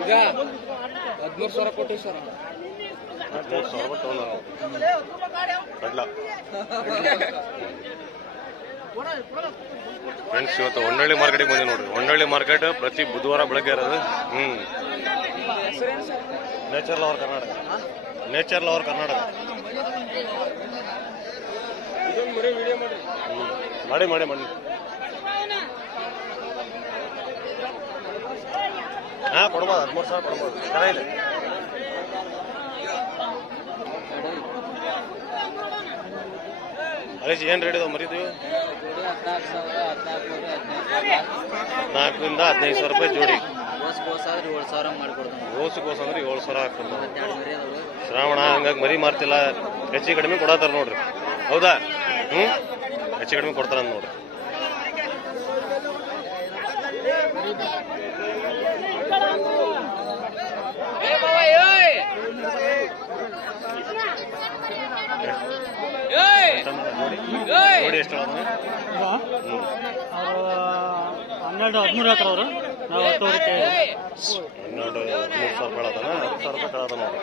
ಈಗ 13,000 ಕೊಟ್ಟಿವಿ ಸರ್. 13,000 ತಗೊಂಡ ಕಡ್ಲ ಫ್ರೆಂಡ್ಸ್. ಇವತ್ತು ಹೊನ್ನಳ್ಳಿ ಮಾರ್ಕೆಟಿಗೆ ಬಂದಿ ನೋಡ್ರಿ. ಹೊನ್ನಳ್ಳಿ ಮಾರ್ಕೆಟ್ ಪ್ರತಿ ಬುಧವಾರ ಬೆಳಗ್ಗೆ ಇರೋದು. Nature lover Karnataka, nature lover Karnataka. ಮಾಡಿ ಮಾಡಿ ಮಾಡಿ ಹಾ ಕೊಡ್ಬೋದು. 13,000 ಕೊಡ್ಬೋದು. ಚೆನ್ನಾಗಿದೆ. ಅರೇಜ್ ಏನು ರೇಟ್ ಇದಾವೆ ಮರಿದೀವಿ? 14,000 ರಿಂದ 15,000 ರೂಪಾಯಿ ಜೋಡಿ. ಓಸು ಅಂದ್ರೆ 7,000 ಹಾಕ್ತಾರೆ. ಶ್ರಾವಣ ಹಂಗಾಗಿ ಮರಿ ಮಾರ್ತಿಲ್ಲ, ಹೆಚ್ಚು ಕಡಿಮೆ ಕೊಡತ್ತಾರ ನೋಡ್ರಿ. ಹೌದಾ? ಹೆಚ್ಚು ಕಡಿಮೆ ಕೊಡ್ತಾರ ನೋಡ್ರಿ. ನೋಡಿ ಎಷ್ಟು 12-13 ಹೇಳ್ತಾರ ಅವರು. ನಾವು 12-13,000 ರೂಪಾಯಿ ಹೇಳತಾನ. 10,000 ರೂಪಾಯಿ ಕೇಳದ ನೋಡ್ರಿ.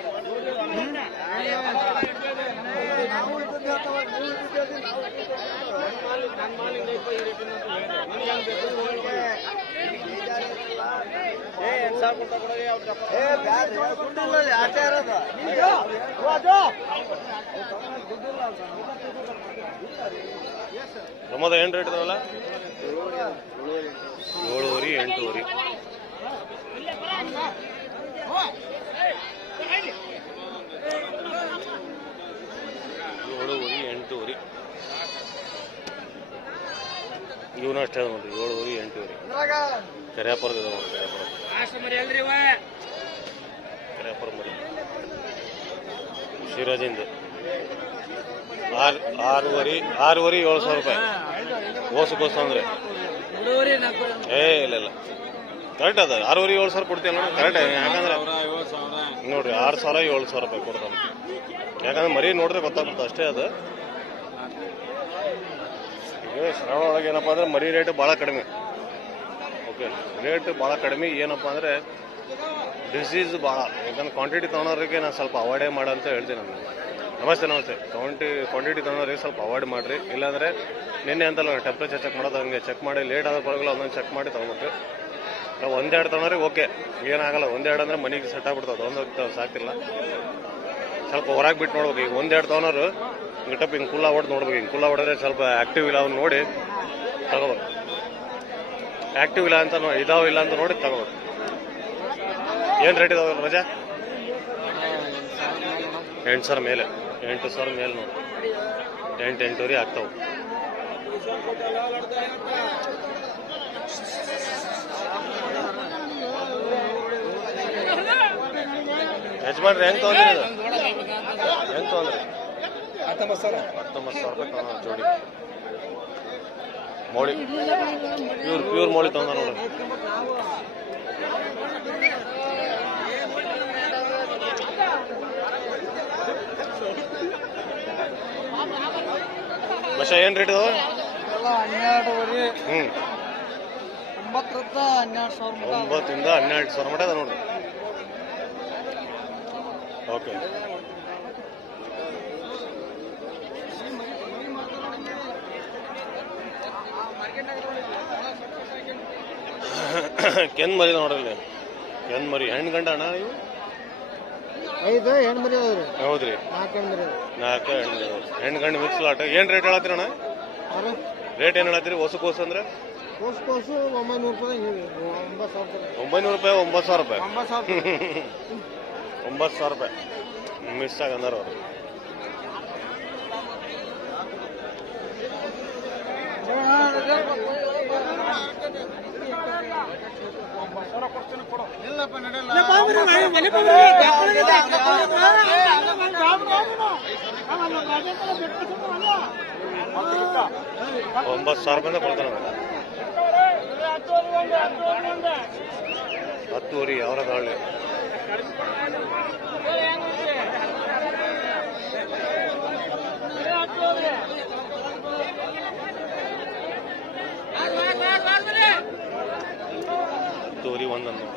ನಮ್ಮದ ಏನು ರೇಟ್ ಇದಾವಲ್ಲ? 7,500 8,500. 7,500 8,500. ಇವನು ಅಷ್ಟೇ ಅದ ನೋಡ್ರಿ. 7,500 8,500. ಕೆರೆಯಾಪುರದ ಇದಾವ ನೋಡ್ರಿ. ಕೆರೆಯಾಪುರ ಮರಿ ಶಿರಾಜಿಂದ 6,500 7,000 ರೂಪಾಯಿ. ಓಸು ಅಂದ್ರೆ ಇಲ್ಲ ಕರೆಕ್ಟ್ ಅದ. 6,500 7,000 ಕೊಡ್ತೀವಲ್ಲ ಕರೆಕ್ಟ್. ಯಾಕಂದ್ರೆ ನೋಡ್ರಿ 6,000 7,000 ರೂಪಾಯಿ ಕೊಡ್ತಾನೆ. ಯಾಕಂದ್ರೆ ಮರಿ ನೋಡಿದ್ರೆ ಗೊತ್ತಾಗ್ಬಿಡ್ತು ಅಷ್ಟೇ ಅದು. ಈಗ ಶ್ರಾವಣ ಒಳಗೆ ಏನಪ್ಪ ಅಂದ್ರೆ ಮರಿ ರೇಟ್ ಭಾಳ ಕಡಿಮೆ. ಓಕೆ, ರೇಟ್ ಭಾಳ ಕಡಿಮೆ. ಏನಪ್ಪ ಅಂದರೆ ಡಿಸೀಸ್ ಭಾಳ. ಯಾಕಂದ್ರೆ ಕ್ವಾಂಟಿಟಿ ತೊಗೊಳೋರಿಗೆ ನಾನು ಸ್ವಲ್ಪ ಅವಾಯ್ಡೇ ಮಾಡಂತ ಹೇಳ್ತೀನಿ ನಾನು. ನಮಸ್ತೆ. ಕ್ವಾಂಟಿಟಿ ತೊಗೊಳೋರಿಗೆ ಸ್ವಲ್ಪ ಅವಾಯ್ಡ್ ಮಾಡಿರಿ. ಇಲ್ಲಾಂದರೆ ನಿನ್ನೆ ಅಂತಲ್ಲ ಟೆಂಪ್ರೇಚರ್ ಚೆಕ್ ಮಾಡೋದು, ಹಂಗೆ ಚೆಕ್ ಮಾಡಿ ಲೇಟ್ ಆದ ಪರವಾಗಿಲ್ಲ ಒಂದೊಂದು ಚೆಕ್ ಮಾಡಿ ತೊಗೊಬೇಕು. ನಾವು 1-2 ತೊಗೊಳೋರಿಗೆ ಓಕೆ, ಏನಾಗಲ್ಲ. 1-2 ಅಂದರೆ ಮನೆಗೆ ಸೆಟ್ ಆಗ್ಬಿಡ್ತಾವೆ. ಒಂದು ಸಾಕಿಲ್ಲ, ಸ್ವಲ್ಪ ಹೊರಗೆ ಬಿಟ್ಟು ನೋಡ್ಬೇಕು. ಈಗ 1-2 ತೊಗೊಳೋರು ಗಿಟಪ್ ಹಿಂಗೆ ಕುಲ್ಲ ಹೊಡೆದು ನೋಡ್ಬೇಕು. ಹಿಂಗೆ ಕುಲ್ಲ ಹೊಡೆದ್ರೆ ಸ್ವಲ್ಪ ಆ್ಯಕ್ಟಿವ್ ಇಲ್ಲ ಅವ್ನು ನೋಡಿ ತಗೋಬೇಕು. ಆ್ಯಕ್ಟಿವ್ ಇಲ್ಲ ಅಂತ ಇದಾವ ಇಲ್ಲ ಅಂತ ನೋಡಿ ತಗೋಬೇಕು. ಏನು ರೇಟ್ ಇದಾವೆ ರಜಾ? 8,000 ಮೇಲೆ. 8,000 ಮೇಲೆ ನೋಡಿ. 8-8,500 ಆಗ್ತಾವೆ. ಯಜಮಾನ್ರಿ ಹೆಂಗೆ ತೊಗೊಂಡ್ರಿ? ಹೆಂಗೆ ತೊಗೊಂಡ್ರಿ? 19,000 ರೂಪಾಯಿ ತೊಗೊಂಡ ಜೋಡಿ. ಮೋಳಿ ಪ್ಯೂರ್ ಮೋಳಿ ತೊಗೊಂಡ ನೋಡ್ರಿ. ಬಸ ಏನು ರೇಟ್ ಇದಾವೆ? 12,500. 9,000 ರಿಂದ 12,000 ಮಟ್ಟ ಅದ ನೋಡ್ರಿ. ಓಕೆ, ಕೆನ್ ಮರಿ ನೋಡ್ರಿ. ಕೆನ್ ಮರಿ ಹೆಣ್ಣು ಗಂಡ ಅಣ್ಣ ಇವು? 5 ಹೆಣ್ಣು ಮರಿ ಅದಾವ್ರಿ. ಹೌದ್ರಿ, 4 ಹೆಣ್ಣು ಗಂಡು ಮಿಕ್ಸ್ ಲಾಟ್. ಏನು ರೇಟ್ ಹೇಳತ್ತೀರಿ ಅಣ್ಣ? ರೇಟ್ ಏನು ಹೇಳತ್ತೀರಿ? ಕೋಸು ಅಂದ್ರೆ ಕೋಸು 900 ರೂಪಾಯಿ. 900 ರೂಪಾಯಿ. 9,000 ರೂಪಾಯಿ. 9,000 ರೂಪಾಯಿ ಮಿಸ್ ಆಗಂದಾರ ಅವರು. $9,000 ರೂಪಾಯಿಂದ ಕೊಡ್ತಾನೆ. 10,000 ಯಾವ ಹಳ್ಳಿ. ತೋರಿ ಒಂದನ್ನು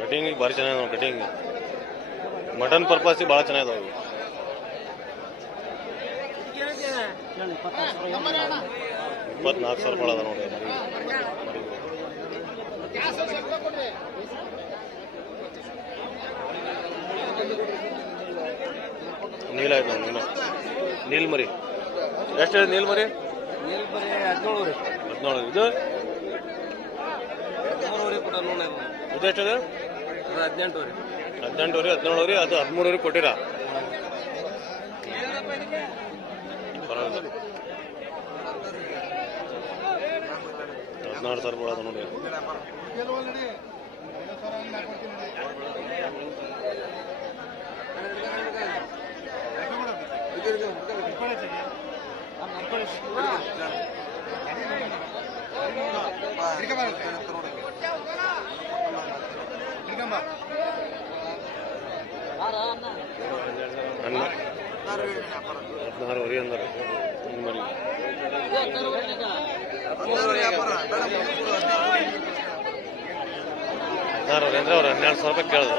ಕಟಿಂಗ್ ಭಾರಿ ಚೆನ್ನಾಗಿದೆ ಕಟಿಂಗ್ ಮಟನ್ ಪರ್ಪಸ್ ಭಾಳ ಚೆನ್ನಾಗಿದಾವೆ 24,000 ರೂಪಾಯಿ ಅದ ನೋಡಿ ನೀಲ ಆಯ್ತು ನೋಡಿ ನೀಲ್ ಮರಿ ಎಷ್ಟು ಹೇಳಿ ನೀಲ್ ಮರಿ 17 ಇದು ಇದು ಎಷ್ಟಿದೆ 18 17 ಅದು 13 ಕೊಟ್ಟಿರ ಪರವಾಗಿಲ್ಲ 16,000 ರೂಪಾಯಿ ಅದ ನೋಡಿ ಅನ್ನ 16 ಅಂದರೆ ಮರಿ 16 ಅಂದ್ರೆ ಅವ್ರು 12,000 ರೂಪಾಯಿ ಕೇಳಿದ್ರು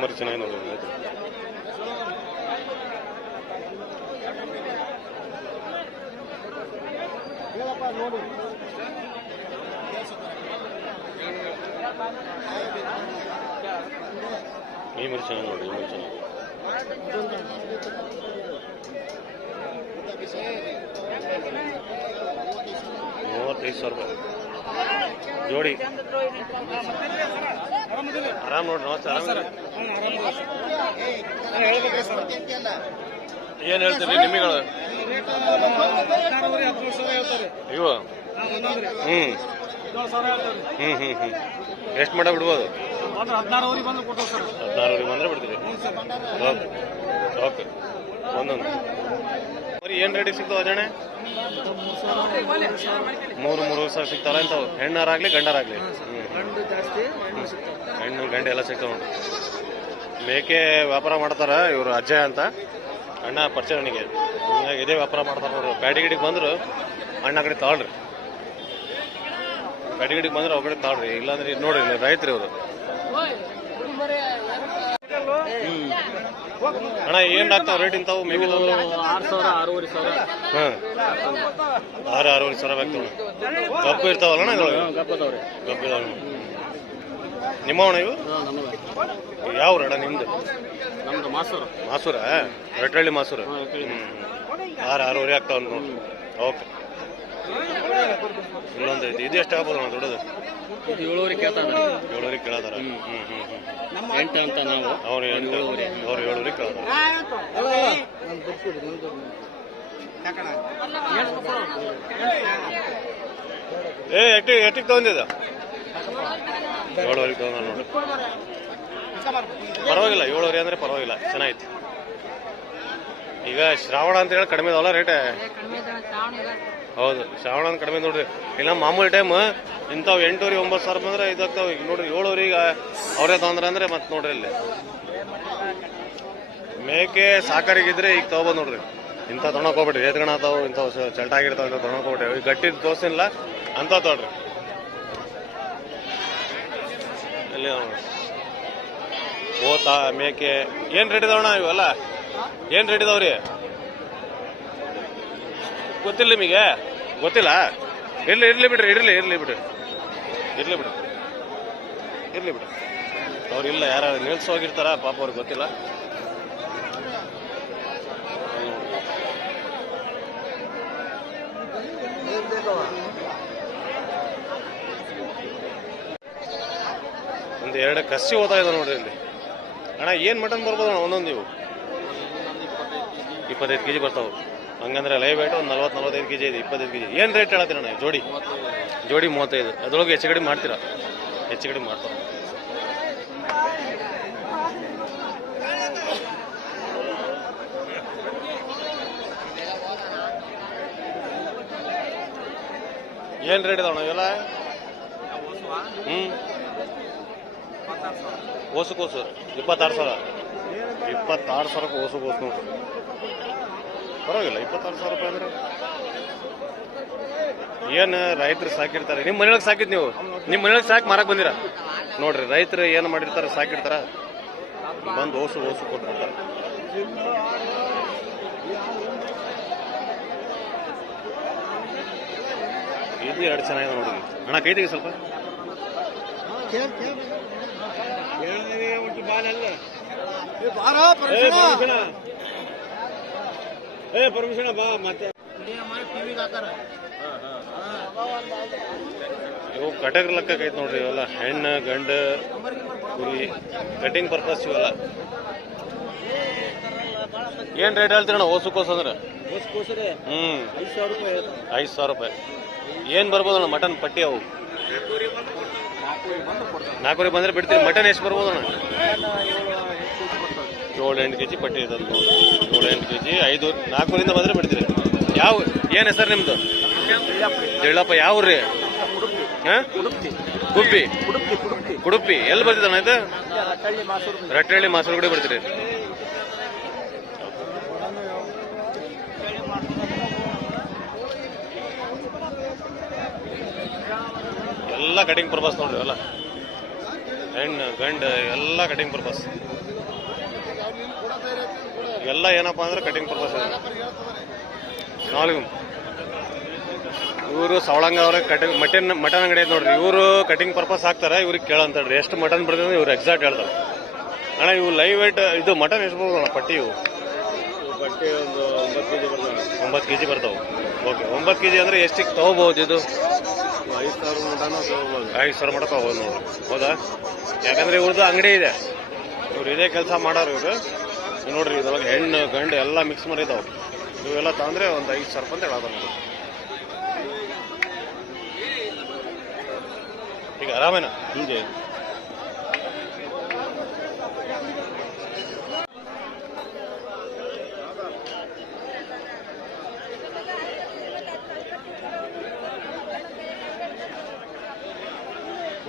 ಮರಿ ಚೆನ್ನಾಗಿ ನೋಡಿ ಈ ಮರಿ ಚೆನ್ನಾಗಿ ನೋಡಿ ಈ ಮರಿ ಚೆನ್ನಾಗಿ 35,000 ರೂಪಾಯಿ ಜೋಡಿ ಆರಾಮ್ ನೋಡ್ರಿ ನಮಸ್ತೆ ಏನ್ ಹೇಳ್ತೀರಿ ನಿಮಿಗಳು ಇವು ಎಷ್ಟು ಮಾಡ ಬಿಡ್ಬೋದು 16 ಬಂದ್ರೆ ಬಿಡ್ತೀರಿ ಓಕೆ ಒಂದೊಂದು ಮರಿ ಏನ್ ರೇಟಿಗೆ ಸಿಗ್ತಾವ ಅಜಾಣೆ 3 ಸಾವಿರ ಸಿಗ್ತಾವಲ್ಲ ಇಂಥವು ಹೆಣ್ಣಾರಾಗ್ಲಿ ಗಂಡಾರಾಗ್ಲಿ ಹೆಣ್ಣು ಗಂಡು ಎಲ್ಲ ಸಿಗ್ತಾವ ನೋಡ್ರಿ ಮೇಕೆ ವ್ಯಾಪಾರ ಮಾಡ್ತಾರ ಇವರು ಅಜ್ಜಯ ಅಂತ ಅಣ್ಣ ಪರಿಚಯ ನನಗೆ ಹೀಗಾಗಿ ಇದೇ ವ್ಯಾಪಾರ ಮಾಡ್ತಾರ ನೋಡ್ರಿ ಪ್ಯಾಟಿಗಿಡಿಗೆ ಬಂದ್ರು ಅಣ್ಣ ಕಡೆ ತಾಳ್ರಿ ಪ್ಯಾಟಿಗಿಡಿಗೆ ಬಂದ್ರೆ ಅವ್ರ ಕಡೆ ತಾಳ್ರಿ ಇಲ್ಲಾಂದ್ರೆ ನೋಡ್ರಿ ರೈತರು ಇವರು ಅಣ್ಣ ಏನ್ ಆಗ್ತಾವ ರೇಟ್ ಇಂತಾವು ಮೇಕೆ 6,000 ಹಾಂ 6,000 ಆಗ್ತಾವ ಕಪ್ಪು ಇರ್ತಾವಲ್ಲ ಇದ್ರೊಳಗೆ ಕಪ್ಪು ಇದಾವೆ ನಿಮ್ಮವಣ ಇವು ಯಾವ ಅಣ್ಣ ನಿಮ್ದು ನಮ್ದು ಮಾಸೂರ ರೆಟ್ರಳ್ಳಿ ಮಾಸೂರು 6,500 ಆಗ್ತಾವ ನೋಡಿ ಓಕೆ ಇಲ್ಲೊಂದು ಐತಿ ಇದು ಎಷ್ಟು ಆಗ್ಬೋದು ಅಣ್ಣ ದೊಡ್ಡದು 7,000 ಕೇಳ್ತಾರ 7,000 ಕೇಳತಾರ 8 ಅಂತ ನಾವು ಅವ್ರು 7,000 ಕೇಳತಾರ ಎಟ್ಟಿಗೆ ತಗೊಂಡಿದ್ದ 7,000 ತಗೊಂಡ ನೋಡಿ ಪರವಾಗಿಲ್ಲ 7,000 ಅಂದ್ರೆ ಪರವಾಗಿಲ್ಲ ಚೆನ್ನಾಗಿತ್ತು ಈಗ ಶ್ರಾವಣ ಅಂತ ಹೇಳಿ ಕಡಿಮೆ ಇದಾವಲ್ಲ ರೇಟ್ ಹೌದು ಶ್ರಾವಣ ಅಂತ ಕಡಿಮೆ ನೋಡ್ರಿ ಇಲ್ಲ ಮಾಮೂಲಿ ಟೈಮ್ ಇಂಥವು 8,000-9,000 ಬಂದ್ರೆ ಇದಾಗ್ತಾವ ಈಗ ನೋಡ್ರಿ 7,000 ಈಗ ಅವರೇ ತಗೊಂಡ್ರೆ ಅಂದ್ರೆ ಮತ್ತೆ ನೋಡ್ರಿ ಇಲ್ಲಿ ಮೇಕೆ ಸಾಕಾರಿಗಿದ್ರೆ ಈಗ ತಗೋಬೋದು ನೋಡ್ರಿ ಇಂಥ ತೊಗೊಳಕ್ ಹೋಗ್ಬಿಟ್ರಿ ಏತ್ಗಣ ತಾವು ಇಂಥವು ಚಲ್ಟಾಗಿರ್ತಾವ ಇಂಥ ತೊಗೊಳಕ್ ಹೋಗ್ಬಿಟ್ರಿ ಗಟ್ಟಿ ತೋರ್ಸಿಲ್ಲ ಅಂತ ತೊಗೊಳ್ರಿ ಇಲ್ಲಿ ಓತ ಮೇಕೆ ಏನ್ ರೇಟ್ ಇದಾವಣ್ಣ ಇವೆಲ್ಲ ಏನ್ ರೇಟ್ ಇದಾವ್ರಿ ಗೊತ್ತಿಲ್ಲ ನಿಮಗೆ ಗೊತ್ತಿಲ್ಲ ಇರ್ಲಿ ಬಿಡ್ರಿ ಇರ್ಲಿ ಬಿಡ್ರಿ ಅವ್ರಿಲ್ಲ ಯಾರು ನಿಲ್ಸೋಗಿರ್ತಾರ ಪಾಪ ಅವ್ರಿಗೆ ಗೊತ್ತಿಲ್ಲ ಒಂದು 2 ಕಸಿ ಹೋಗ್ತಾ ಇದಾವೆ ನೋಡ್ರಿ ಇಲ್ಲಿ ಅಣ್ಣ ಏನ್ ಮಟನ್ ಬರ್ಬೋದು ಅಣ್ಣ ಒಂದೊಂದು ನೀವು 25 kg ಬರ್ತಾವ ಹಂಗಂದ್ರೆ ಲೈವ್ ವೇಟ್ ಒಂದು 40-45 kg ಇದೆ, 25 kg. ಏನು ರೇಟ್ ಹೇಳತ್ತೀರ ಅಣ್ಣ ಜೋಡಿ? ಜೋಡಿ 35. ಅದ್ರೊಳಗೆ ಹೆಚ್ಚು ಕಡಿಮೆ ಮಾಡ್ತೀರಾ? ಹೆಚ್ಚು ಕಡಿಮೆ ಮಾಡ್ತಾರೆ. ಏನು ರೇಟ್ ಇದಾವಣ್ಣ ಇವೆಲ್ಲ? ಓಸುಕೋಸು 26,000. 26,000ಕ್ಕೆ ಓಸುಕೋಸು ನೋಡ್ರಿ. ಪರವಾಗಿಲ್ಲ 26,000 ರೂಪಾಯಿ ಅಂದ್ರೆ ಏನು ರೈತರು ಸಾಕಿರ್ತಾರೆ. ನಿಮ್ಮ ಮನೆಯೊಳಗೆ ಸಾಕಿದ್ ನೀವು? ನಿಮ್ಮ ಮನೆಯೊಳಗೆ ಸಾಕಿ ಮಾರಕ್ಕೆ ಬಂದಿರ ನೋಡ್ರಿ. ರೈತರು ಏನು ಮಾಡಿರ್ತಾರೆ, ಸಾಕಿರ್ತಾರ, ಬಂದು ಓಸು ಕೊಟ್ಬಿಡ್ತಾರೆ. ಇದು ಎರಡು ಚೆನ್ನಾಗಿದೆ ನೋಡ್ರಿ ಅಣ್ಣ. ಕೈದಿಗೆ ಸ್ವಲ್ಪ ಪರ್ಮಿಷನ್ ಬಾ. ಮತ್ತೆ ಇವು ಕಟಕ್ ಲೆಕ್ಕೈತೆ ನೋಡ್ರಿ. ಇವೆಲ್ಲ ಹೆಣ್ಣು ಗಂಡು ಕುರಿ ಕಟಿಂಗ್ ಪರ್ಪಸ್ ಇವೆಲ್ಲ. ಏನ್ ರೇಟ್ ಹೇಳ್ತೀರಣ್ಣ ಓಸುಕೋಸ್ ಅಂದ್ರೆ? 5,000 ರೂಪಾಯಿ. ಏನ್ ಬರ್ಬೋದಣ್ಣ ಮಟನ್ ಪಟ್ಟಿ? ಅವು 4 ಬಂದ್ರೆ ಬಿಡ್ತೀರಿ. ಮಟನ್ ಎಷ್ಟು ಬರ್ಬೋದಣ್ಣ? 7-8 kg ಪಟ್ಟಿ ಇದೆ ನೋಡಿ. 7-8 kg 4ರಿಂದ ಬಂದ್ರೆ ಬಿಡ್ತೀರಿ. ಯಾವ ಏನ್ ಹೆಸರು ನಿಮ್ದು? ಜಳ್ಳಪ್ಪ. ಯಾವ ರೀ? ಗುಬ್ಬಿ ಕುಡುಪಿ. ಎಲ್ಲಿ ಬರ್ತಿದ್ದಣ್ಣ ಇದು? ರಟ್ಟಳ್ಳಿ ಮಾಸೂರು ಬಿಡ್ತೀರಿ. ಎಲ್ಲ ಕಟಿಂಗ್ ಪರ್ಪಸ್ ನೋಡ್ರಿ. ಎಲ್ಲ ಹೆಣ್ಣು ಗಂಡು ಎಲ್ಲ ಕಟಿಂಗ್ ಪರ್ಪಸ್. ಎಲ್ಲ ಏನಪ್ಪಾ ಅಂದ್ರೆ ಕಟಿಂಗ್ ಪರ್ಪಸ್. ನಾಲ್ಕು ಇವರು ಸವಳಂಗ ಅವ್ರ ಕಟಿಂಗ್ ಮಟನ್ ಅಂಗಡಿ ಐತೆ ನೋಡ್ರಿ. ಇವರು ಕಟಿಂಗ್ ಪರ್ಪಸ್ ಹಾಕ್ತಾರೆ. ಇವ್ರಿಗೆ ಕೇಳಂತೇಳ್ರಿ ಎಷ್ಟು ಮಟನ್ ಬರ್ತದೆ ಇವ್ರು ಎಕ್ಸಾಕ್ಟ್ ಹೇಳ್ತಾರೆ. ಅಣ್ಣ ಇವು ಲೈವ್ ವೇಟ್ ಇದು ಮಟನ್ ಎಷ್ಟು ಬರ್ಬೋದಣ್ಣ ಪಟ್ಟಿ? ಇವು ಪಟ್ಟಿ ಒಂದು 9 kg ಬರ್ತಾವೆ. ಓಕೆ, 9 kg ಅಂದ್ರೆ ಎಷ್ಟಿಗೆ ತಗೋಬಹುದು? ಇದು 5,000 ಮಟನೂ ತಗೋಬಹುದು. 5,000 ಮಟ ತಗೋಬಹುದು ನೋಡ್ರಿ. ಹೌದಾ? ಯಾಕಂದ್ರೆ ಇವ್ರದ್ದು ಅಂಗಡಿ ಇದೆ, ಇವ್ರು ಇದೇ ಕೆಲಸ ಮಾಡೋರು ಇವರು. ನೋಡ್ರಿ ಇದ್ರೊಳಗೆ ಹೆಣ್ಣು ಗಂಡು ಎಲ್ಲ ಮಿಕ್ಸ್ ಮಾಡಿದಾವೆ. ಇವೆಲ್ಲ ತಂದ್ರೆ ಒಂದು 5,000 ರೂಪಾಯಿ ಅಂತ ಹೇಳೋದು ನೋಡಿ. ಈಗ ಆರಾಮೇನಾ? ಹಿಂಗೆ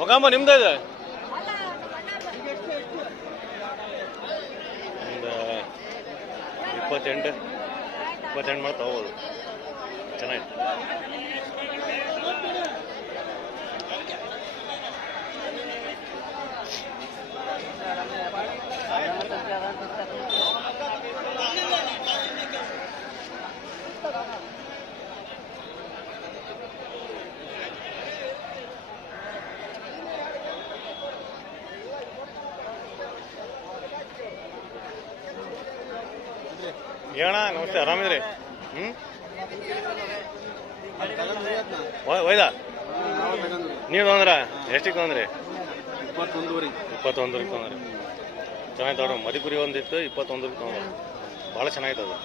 ಒಗಂಬ ನಿಮ್ದೇ ಇದೆ? ಒಂದು 28 ಮಾಡಿ ತಗೋಬೋದು. ಚೆನ್ನಾಗಿತ್ತು. ಏನಣ್ಣ ನಮಸ್ತೆ, ಆರಾಮಿದ್ರಿ? ಒಯ್ದಾ ನೀವು ತೊಂದ್ರ ಎಷ್ಟಿಗೆ ತೊಂದ್ರಿ? 21 ತೊಂದ್ರಿ. ಚೆನ್ನಾಗಿ ತಗೊಂಡ್ರಿ. ಮದಿಕುರಿ ಒಂದಿತ್ತು 21 ತೊಗೊಂಡ್ರಿ. ಭಾಳ ಚೆನ್ನಾಗಿತ್ತು ಅದು.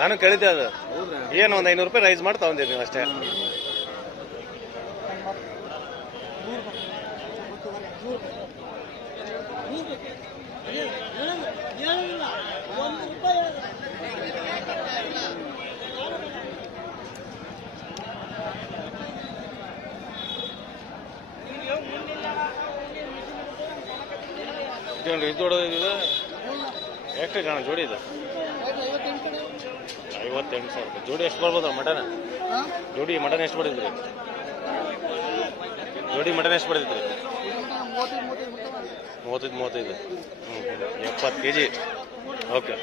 ನಾನು ಕೇಳಿದ್ದೆ ಅದು ಏನು ಒಂದು 500 ರೂಪಾಯಿ ರೈಸ್ ಮಾಡಿ ತಗೊಂಡಿರಿ ನೀವು ಅಷ್ಟೇ. ಇದು ದೊಡ್ಡದು ಎಷ್ಟು ಜನ ಜೋಡಿ ಇದೆ? 58,000 ರೂಪಾಯಿ ಜೋಡಿ. ಎಷ್ಟು ಬರ್ಬೋದು ಮಟನ್? ಜೋಡಿ ಮಟನ್ ಎಷ್ಟು ಬಡಿದ್ರಿ? ಜೋಡಿ ಮಟನ್ ಎಷ್ಟು ಬಡಿದ್ರಿ? 35. 70 kg. ಓಕೆ.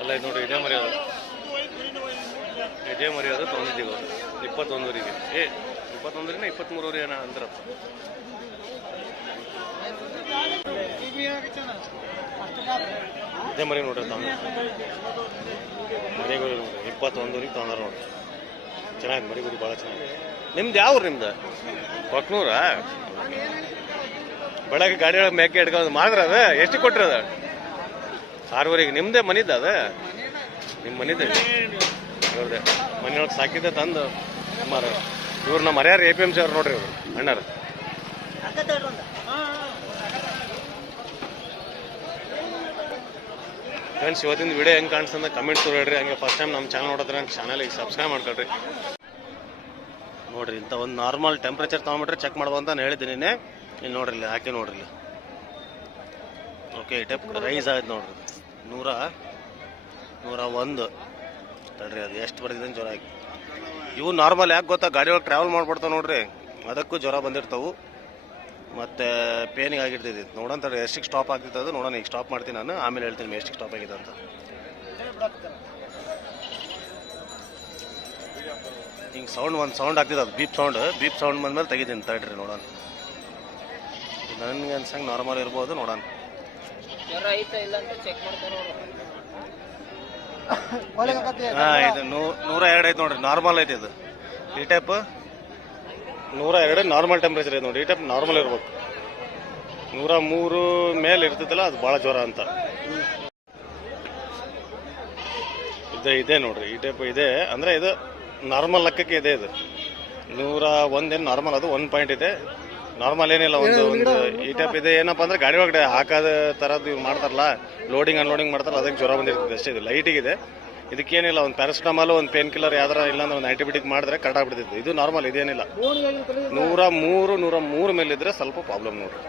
ಅಲ್ಲ ಇದು ನೋಡಿ, ಇದೇ ಮರ್ಯಾದ ತೊಗೊಂಡಿದ್ದೀವಿ 21 ಊರಿಗೆ. 21ರಿಂದ 23 ಏನೋ ಅಂದ್ರಪ್ಪ. ಇದೇ ಮರಿ ನೋಡ್ರಿ ತಾವು ಮರಿಗಳು ನೋಡ್ರಿ 21ರಿಗೆ ತೊಗೊಂಡಾರ ನೋಡ್ರಿ. ಚೆನ್ನಾಗಿದೆ ಮರಿಗುಡಿ, ಭಾಳ ಚೆನ್ನಾಗಿದೆ. ನಿಮ್ದು ಯಾವ ನಿಮ್ದು ಕೊಕ್ನೂರ? ಬೆಳಗ್ಗೆ ಗಾಡಿ ಒಳಗೆ ಮೇಕೆ ಹಿಡ್ಕೊಂಡು ಮಾಡಿದ್ರ ಅದ ಎಷ್ಟು ಕೊಟ್ರಿ ಅದ? 6ವರೆಗೆ. ನಿಮ್ದೇ ಮನಿದ ಅದ? ನಿಮ್ಮ ಮನಿದೆ ಇವ್ರದೇ ಮನೆಯೊಳಗೆ ಸಾಕಿದ್ದೆ ತಂದು ಸುಮಾರು. ಇವ್ರು ನಮ್ಮ ಮರ್ಯಾರ APMC ಅವ್ರು ನೋಡ್ರಿ, ಇವರು ಅಣ್ಣಾರ. ಫ್ರೆಂಡ್ಸ್, ಇವತ್ತಿನ ವಿಡಿಯೋ ಹೆಂಗೆ ಕಾಣಿಸ್ತಂದ್ರೆ ಕಮೆಂಟ್ಸ್ ಹೇಳ್ರಿ. ಹಂಗೆ ಫಸ್ಟ್ ಟೈಮ್ ನಮ್ಮ ಚಾನಲ್ ನೋಡಿದ್ರೆ ಚಾನಲಿಗೆ ಸಬ್ಸ್ಕ್ರೈಬ್ ಮಾಡ್ಕೊಳ್ರಿ. ನೋಡ್ರಿ, ಇಂಥ ಒಂದು ನಾರ್ಮಲ್ ಟೆಂಪ್ರೇಚರ್ ತೊಗೊಂಬಿಟ್ರೆ ಚೆಕ್ ಮಾಡ್ಬೋದು ಅಂತ ಹೇಳಿದ್ದೀನಿ. ಇಲ್ಲಿ ನೋಡ್ರಿ, ಇಲ್ಲಿ ಹಾಕಿ ನೋಡ್ರಿ ಇಲ್ಲಿ. ಓಕೆ, ಟೆಪ್ ರೈಸ್ ಆಯ್ತು ನೋಡ್ರಿ. 101 ತಡ್ರಿ, ಅದು ಎಷ್ಟು ಬರ್ತಿದೆ ಜ್ವರ ಆಗಿ. ಇವು ನಾರ್ಮಲ್ ಯಾಕೆ ಗೊತ್ತಾ, ಗಾಡಿ ಒಳಗೆ ಟ್ರಾವೆಲ್ ಮಾಡ್ಬಿಡ್ತಾವೆ ನೋಡ್ರಿ, ಅದಕ್ಕೂ ಜ್ವರ ಬಂದಿರ್ತಾವೆ. ಮತ್ತು ಪೇನಿಗೆ ಆಗಿರ್ತೈತಿ. ನೋಡೋಣ ತಡ್ರಿ ಎಷ್ಟಿಗೆ ಸ್ಟಾಪ್ ಆಗ್ತೈತೆ ಅದು ನೋಡೋಣ. ಈಗ ಸ್ಟಾಪ್ ಮಾಡ್ತೀನಿ ನಾನು, ಆಮೇಲೆ ಹೇಳ್ತೀನಿ ಎಷ್ಟಿಗೆ ಸ್ಟಾಪ್ ಆಗಿದೆ ಅಂತ. ಹಿಂಗೆ ಒಂದು ಸೌಂಡ್ ಆಗ್ತಿದೆ, ಅದು ಬೀಪ್ ಸೌಂಡ್ ಬಂದ್ಮೇಲೆ ತೆಗಿತೀನಿ ತಡ್ರಿ ನೋಡೋಣ. ನನಗೆ ಅನ್ಸಂಗೆ ನಾರ್ಮಲ್ ಇರ್ಬೋದು, ನೋಡೋಣ. ಹಾಂ, ಇದು 102 ಐತೆ ನೋಡ್ರಿ, ನಾರ್ಮಲ್ ಐತೆ ಇದು. ಈ ಟೈಪ್ 102 ನಾರ್ಮಲ್ ಟೆಂಪ್ರೇಚರ್ ಐತೆ ನೋಡ್ರಿ. ಈ ಟೈಪ್ ನಾರ್ಮಲ್ ಇರ್ಬೇಕು. 103 ಮೇಲೆ ಇರ್ತೈತಲ್ಲ, ಅದು ಭಾಳ ಜ್ವರ ಅಂತ. ಇದೆ ನೋಡ್ರಿ, ಈ ಟೈಪ್ ಇದೆ. ಅಂದರೆ ಇದು ನಾರ್ಮಲ್ ಲೆಕ್ಕಕ್ಕೆ ಇದೆ. ಇದು 101 ಏನು ನಾರ್ಮಲ್, ಅದು 1 ಪಾಯಿಂಟ್ ಇದೆ. ನಾರ್ಮಲ್ ಏನಿಲ್ಲ, ಒಂದು ಈ ಟೈಪ್ ಇದೆ. ಏನಪ್ಪ ಅಂದ್ರೆ ಗಾಡಿ ಒಳಗಡೆ ಹಾಕೋದ ಥರದ್ದು ಇವು ಮಾಡ್ತಾರಲ್ಲ, ಲೋಡಿಂಗ್ ಅನ್ಲೋಡಿಂಗ್ ಮಾಡ್ತಾರಲ್ಲ, ಅದಕ್ಕೆ ಜ್ವರ ಬಂದಿರ್ತದೆ ಅಷ್ಟೇ. ಇದು ಲೈಟಿಗಿದೆ, ಇದಕ್ಕೇನಿಲ್ಲ. ಒಂದು ಪ್ಯಾರಾಸಿಟಮಾಲ್, ಒಂದು ಪೇನ್ ಕಿಲ್ಲರ್ ಯಾವ್ದಾರ ಇಲ್ಲಾಂದ್ರೆ ಒಂದು ಆಂಟಿಬಯೋಟಿಕ್ ಮಾಡಿದ್ರೆ ಕರೆಕ್ಟ್ ಆಗ್ಬಿಡ್ತಿತ್ತು. ಇದು ನಾರ್ಮಲ್, ಇದೇನಿಲ್ಲ. 103 ಮೇಲಿದ್ರೆ ಸ್ವಲ್ಪ ಪ್ರಾಬ್ಲಮ್ ನೋಡ್ರಿ.